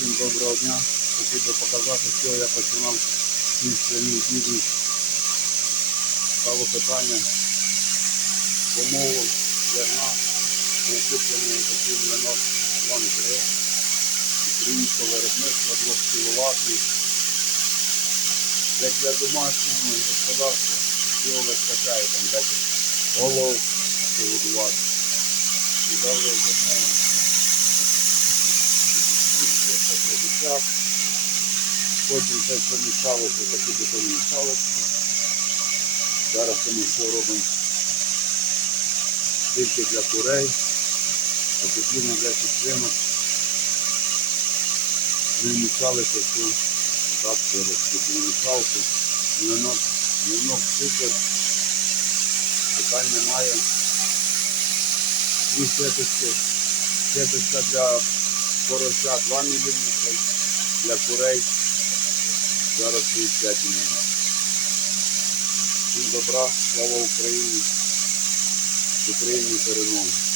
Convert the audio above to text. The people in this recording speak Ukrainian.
Всім доброго дня. Хотів би показати, що я починав свій свиний бізнес. Стало питання помолу зерна, був такий млинок Ван 3 українського виробництва 2 кВт. Як для домашнього господарства його вистачає там 10 голов погодувати. І далі зерно 350. Потім це помішалося, такі помішалося. Зараз ми все робимо тільки для курей, а тоді на 10 свинок. Ми мішалися все. Так, через помішалку. Млинок, млинок супер. Питань немає. Дві сеточки. Сеточка для порося 2 мм, для курей зараз 65 мм. Всім добра, слава Україні, Україні перемоги.